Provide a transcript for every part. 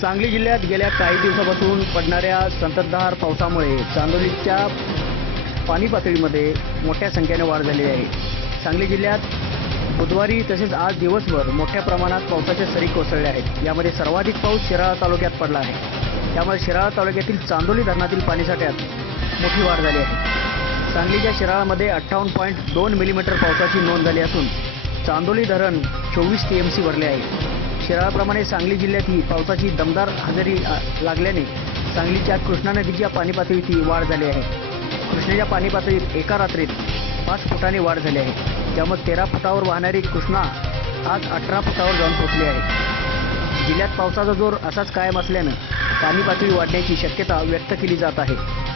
सांगली जिल्ह्यात गेल्या काही दिवसापासून पडणाऱ्या संततधार पावसामुळे चांदोलीच्या पाणी पातळीमध्ये मोठ्या संख्येने वाढ झाली आहे. सांगली जिल्ह्यात बुधवारी तसेच आज दिवसभर मोठ्या प्रमाणात पावसाच्या सरी कोसळल्या आहेत. यामध्ये सर्वाधिक पाऊस शिराळा तालुक्यात पडला आहे. त्यामुळे शिराळा तालुक्यातील चांदोली धरणातील पाणीसाठ्यात मोठी वाढ झाली आहे. सांगलीच्या शिराळामध्ये अठ्ठावन्न पॉईंट दोन मिलीमीटर पावसाची नोंद झाली असून चांदोली धरण चोवीस टी एम सी भरले आहे. केरळाप्रमाणे सांगली जिल्ह्यातही पावसाची दमदार हजेरी लागल्याने सांगलीच्या कृष्णा नदीच्या पाणी पातळीतही वाढ झाली आहे. कृष्णेच्या पाणी पातळीत एका रात्रीत पाच फुटांनी वाढ झाली आहे. त्यामुळे तेरा फुटावर वाहणारी कृष्णा आज अठरा फुटावर जाऊन पोहोचली आहे. जिल्ह्यात पावसाचा जोर असाच कायम असल्यानं पाणी पातळी वाढण्याची शक्यता व्यक्त केली जात आहे.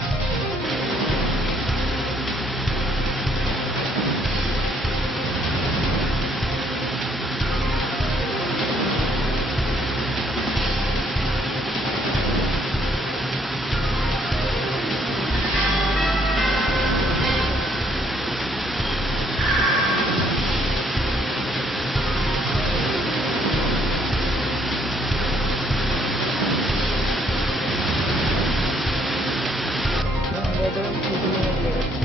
Salvador Çözümü'ne